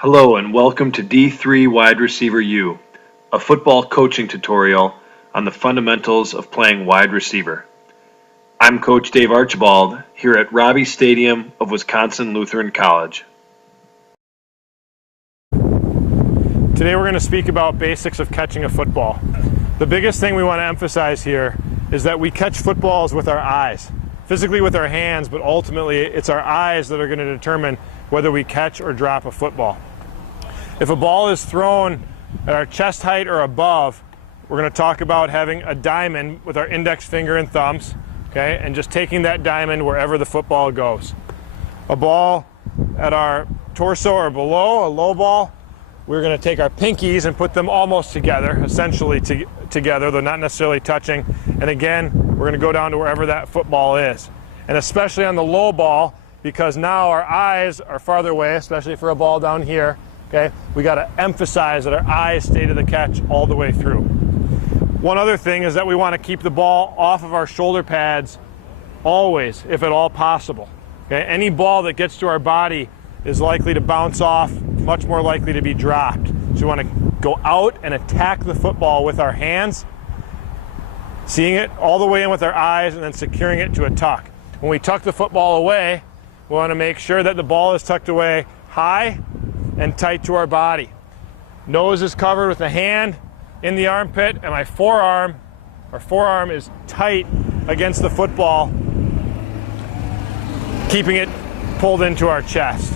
Hello and welcome to D3 Wide Receiver U, a football coaching tutorial on the fundamentals of playing wide receiver. I'm Coach Dave Archibald here at Robbie Stadium of Wisconsin Lutheran College. Today we're going to speak about basics of catching a football. The biggest thing we want to emphasize here is that we catch footballs with our eyes, physically with our hands, but ultimately it's our eyes that are going to determine whether we catch or drop a football. If a ball is thrown at our chest height or above, we're going to talk about having a diamond with our index finger and thumbs, okay, and just taking that diamond wherever the football goes. A ball at our torso or below, a low ball, we're going to take our pinkies and put them almost together, essentially together, though not necessarily touching. And again, we're going to go down to wherever that football is. And especially on the low ball, because now our eyes are farther away, especially for a ball down here. Okay, we got to emphasize that our eyes stay to the catch all the way through. One other thing is that we want to keep the ball off of our shoulder pads always, if at all possible. Okay, any ball that gets to our body is likely to bounce off, much more likely to be dropped. So we want to go out and attack the football with our hands, seeing it all the way in with our eyes, and then securing it to a tuck. When we tuck the football away, we want to make sure that the ball is tucked away high and tight to our body. Nose is covered with a hand in the armpit, and my forearm is tight against the football, keeping it pulled into our chest.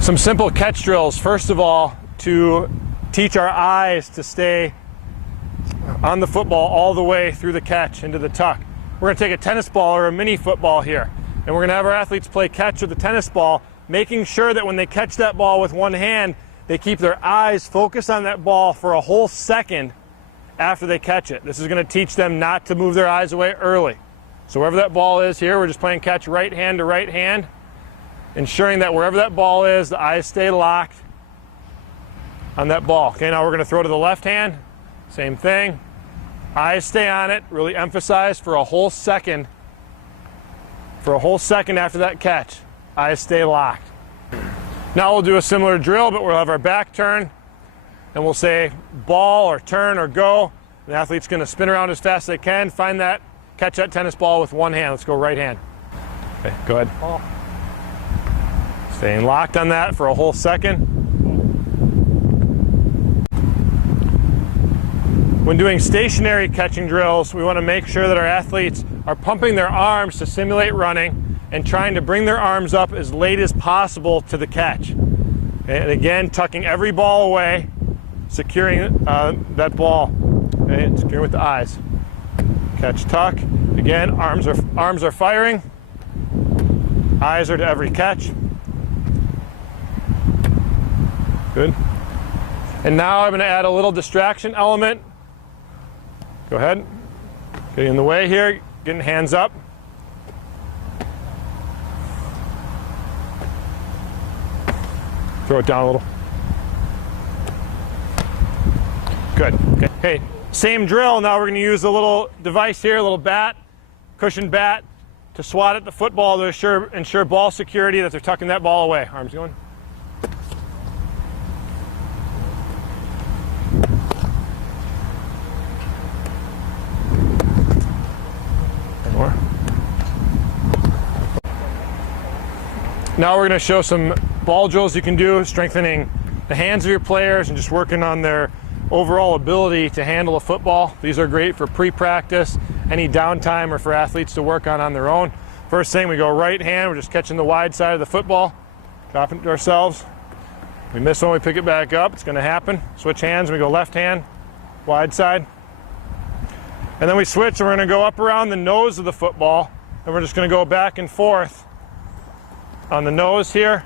Some simple catch drills, first of all, to teach our eyes to stay on the football all the way through the catch into the tuck. We're going to take a tennis ball or a mini football here, and we're going to have our athletes play catch with the tennis ball, making sure that when they catch that ball with one hand, they keep their eyes focused on that ball for a whole second after they catch it. This is going to teach them not to move their eyes away early. So wherever that ball is here, we're just playing catch right hand to right hand, ensuring that wherever that ball is, the eyes stay locked on that ball. Okay, now we're going to throw to the left hand. Same thing. Eyes stay on it, really emphasize for a whole second. For a whole second after that catch, eyes stay locked. Now we'll do a similar drill, but we'll have our back turn, and we'll say ball or turn or go. The athlete's going to spin around as fast as they can, find that, catch that tennis ball with one hand. Let's go right hand. Okay, go ahead. Ball. Staying locked on that for a whole second. When doing stationary catching drills, we want to make sure that our athletes are pumping their arms to simulate running and trying to bring their arms up as late as possible to the catch. And again, tucking every ball away, securing that ball, okay, securing with the eyes. Catch, tuck. Again, arms are firing. Eyes are to every catch. Good. And now I'm going to add a little distraction element. Go ahead. Getting in the way here, getting hands up. Throw it down a little. Good. Okay. Hey, same drill. Now we're going to use a little device here, a little bat, cushion bat, to swat at the football to ensure ball security, that they're tucking that ball away. Arms going. More. Now we're going to show some ball drills you can do, strengthening the hands of your players and just working on their overall ability to handle a football. These are great for pre-practice, any downtime, or for athletes to work on their own. First thing, we go right hand, we're just catching the wide side of the football, dropping it to ourselves. We miss one, we pick it back up, it's going to happen. Switch hands, we go left hand, wide side. And then we switch and we're going to go up around the nose of the football, and we're just going to go back and forth on the nose here,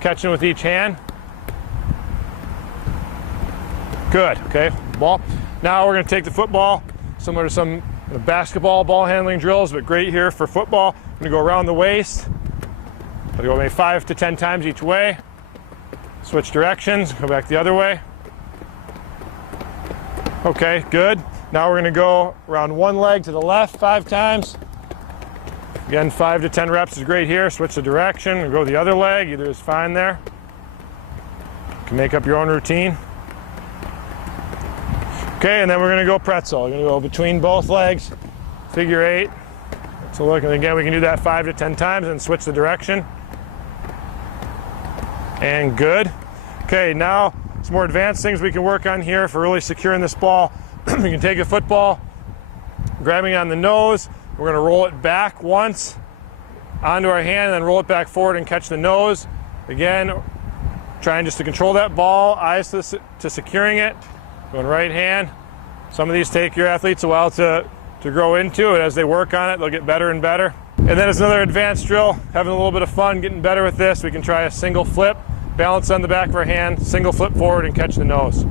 catching with each hand. Good, okay, ball. Now we're going to take the football, similar to some basketball ball handling drills, but great here for football. I'm going to go around the waist. I'll go maybe 5 to 10 times each way. Switch directions, go back the other way. Okay, good. Now we're going to go around one leg to the left 5 times. Again, 5 to 10 reps is great here. Switch the direction and go the other leg. Either is fine there. You can make up your own routine. Okay, and then we're going to go pretzel. We're going to go between both legs, figure 8. So look, and again, we can do that 5 to 10 times and switch the direction. And good. Okay, now some more advanced things we can work on here for really securing this ball. We can take a football, grabbing it on the nose. We're going to roll it back once onto our hand and then roll it back forward and catch the nose. Again, trying just to control that ball, eyes to securing it. Going right hand. Some of these take your athletes a while to grow into it. As they work on it, they'll get better and better. And then it's another advanced drill, having a little bit of fun, getting better with this. We can try a single flip, balance on the back of our hand, single flip forward and catch the nose.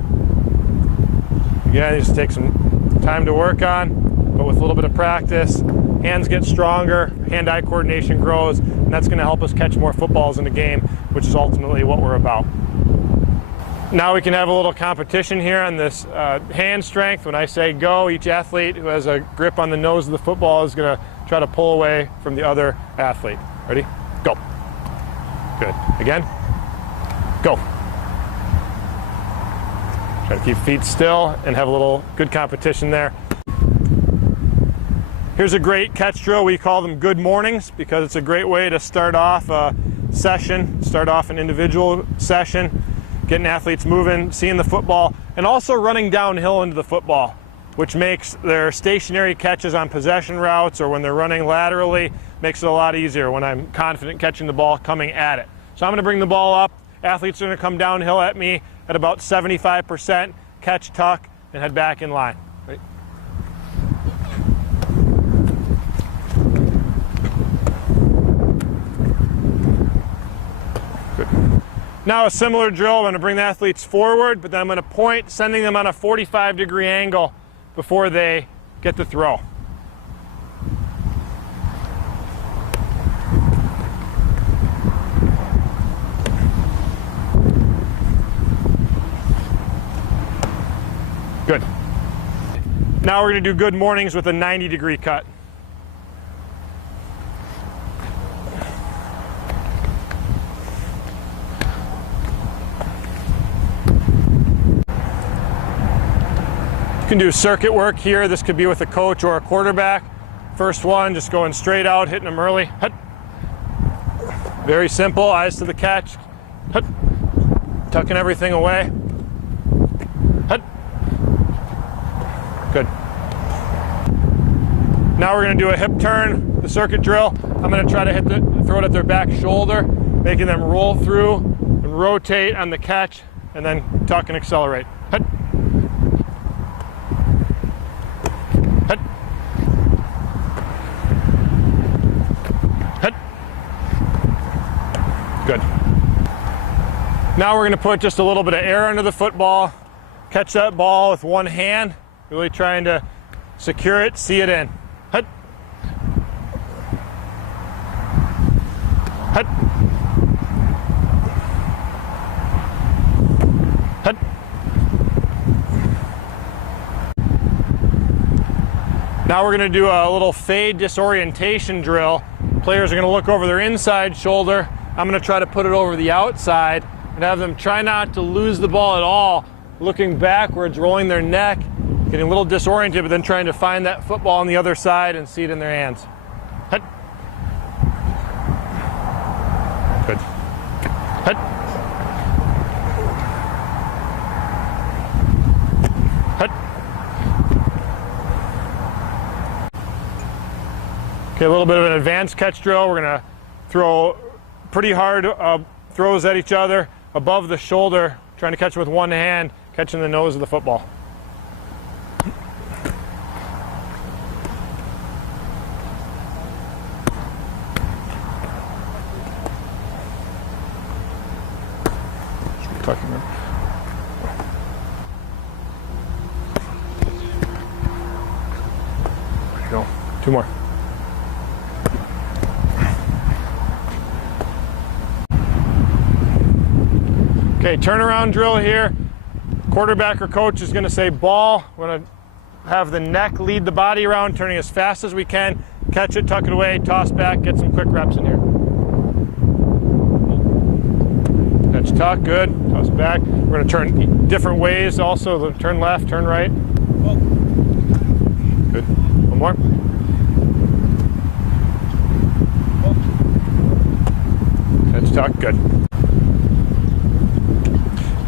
Again, it just takes some time to work on, but with a little bit of practice, hands get stronger, hand-eye coordination grows, and that's going to help us catch more footballs in the game, which is ultimately what we're about. Now we can have a little competition here on this hand strength. When I say go, each athlete who has a grip on the nose of the football is going to try to pull away from the other athlete. Ready? Go. Good. Again. Go. Try to keep feet still and have a little good competition there. Here's a great catch drill. We call them good mornings because it's a great way to start off a session, start off an individual session, getting athletes moving, seeing the football, and also running downhill into the football, which makes their stationary catches on possession routes or when they're running laterally, makes it a lot easier when I'm confident catching the ball coming at it. So I'm going to bring the ball up. Athletes are going to come downhill at me at about 75%, catch, tuck, and head back in line. Right? Good. Now a similar drill, I'm going to bring the athletes forward, but then I'm going to point, sending them on a 45-degree angle before they get the throw. Good. Now we're going to do good mornings with a 90-degree cut. You can do circuit work here. This could be with a coach or a quarterback. First one, just going straight out, hitting them early. Hut. Very simple, eyes to the catch. Hut. Tucking everything away. Hut. Good. Now we're going to do a hip turn, the circuit drill. I'm going to try to throw it at their back shoulder, making them roll through and rotate on the catch, and then tuck and accelerate. Hut. Hut. Hut. Good. Now we're going to put just a little bit of air under the football, catch that ball with one hand, really trying to secure it, see it in. Hut. Hut. Hut. Now we're going to do a little fade disorientation drill. Players are going to look over their inside shoulder. I'm going to try to put it over the outside and have them try not to lose the ball at all, looking backwards, rolling their neck, getting a little disoriented, but then trying to find that football on the other side and see it in their hands. Hut. Good. Hut. Hut. Okay, a little bit of an advanced catch drill. We're going to throw pretty hard throws at each other above the shoulder, trying to catch with one hand, catching the nose of the football. Tucking them. There you go. Two more. Okay, turnaround drill here. Quarterback or coach is going to say ball. We're going to have the neck lead the body around, turning as fast as we can, catch it, tuck it away, toss back, get some quick reps in here. Catch, tuck, good, toss back. We're going to turn different ways also, turn left, turn right. Good, one more. Catch, tuck, good.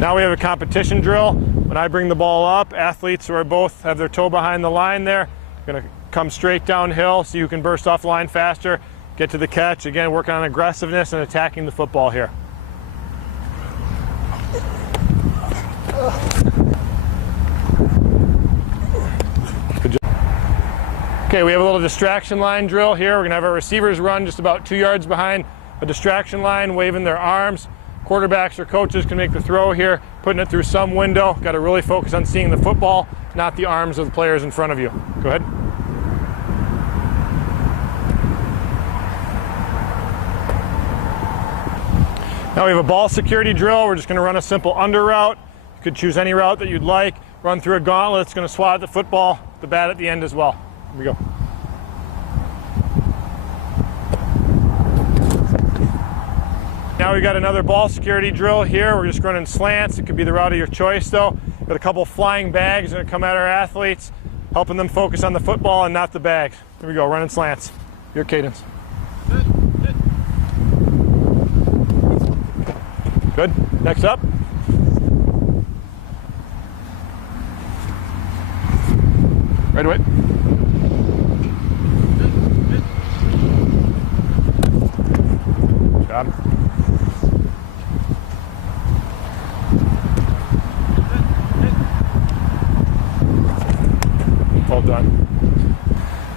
Now we have a competition drill. When I bring the ball up, athletes who are both have their toe behind the line there, going to come straight downhill, see who can burst off the line faster, get to the catch. Again, working on aggressiveness and attacking the football here. Good job. Okay, we have a little distraction line drill here. We're going to have our receivers run just about 2 yards behind a distraction line, waving their arms. Quarterbacks or coaches can make the throw here, putting it through some window. Got to really focus on seeing the football, not the arms of the players in front of you. Go ahead. Now we have a ball security drill. We're just going to run a simple under route. You could choose any route that you'd like. Run through a gauntlet. It's going to swat at the football, the bat at the end as well. Here we go. Now we got another ball security drill here. We're just running slants. It could be the route of your choice though. Got a couple flying bags that come at our athletes, helping them focus on the football and not the bags. Here we go, running slants. Your cadence. Good. Next up. Right away. Good job. Well done.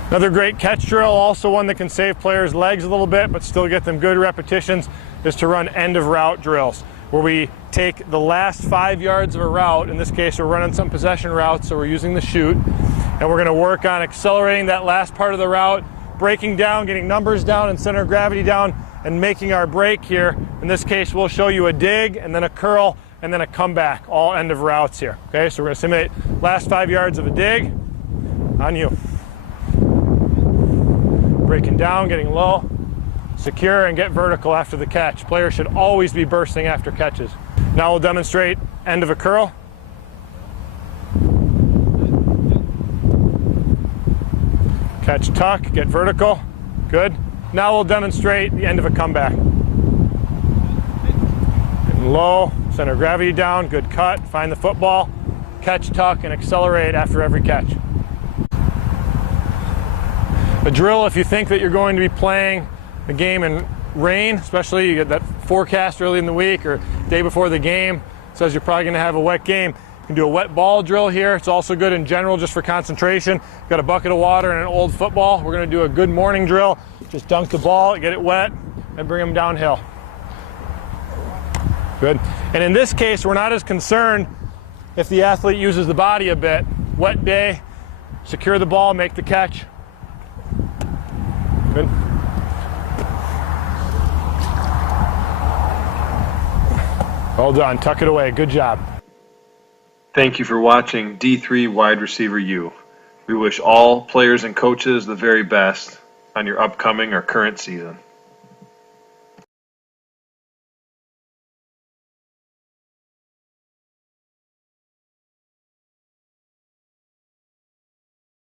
Another great catch drill, also one that can save players' legs a little bit but still get them good repetitions, is to run end of route drills, where we take the last 5 yards of a route. In this case, we're running some possession routes, so we're using the chute, and we're going to work on accelerating that last part of the route, breaking down, getting numbers down and center of gravity down, and making our break here. In this case, we'll show you a dig and then a curl and then a comeback, all end of routes here. Okay, so we're going to simulate last 5 yards of a dig. On you. Breaking down, getting low, secure, and get vertical after the catch. Players should always be bursting after catches. Now we'll demonstrate end of a curl. Catch, tuck, get vertical. Good. Now we'll demonstrate the end of a comeback. Getting low, center of gravity down, good cut, find the football, catch, tuck, and accelerate after every catch. A drill, if you think that you're going to be playing a game in rain, especially you get that forecast early in the week or day before the game, says you're probably going to have a wet game. You can do a wet ball drill here. It's also good in general just for concentration. Got a bucket of water and an old football. We're going to do a good morning drill. Just dunk the ball, get it wet, and bring them downhill. Good. And in this case, we're not as concerned if the athlete uses the body a bit. Wet day, secure the ball, make the catch. Good. Well done. Tuck it away. Good job. Thank you for watching D3 Wide Receiver U. We wish all players and coaches the very best on your upcoming or current season.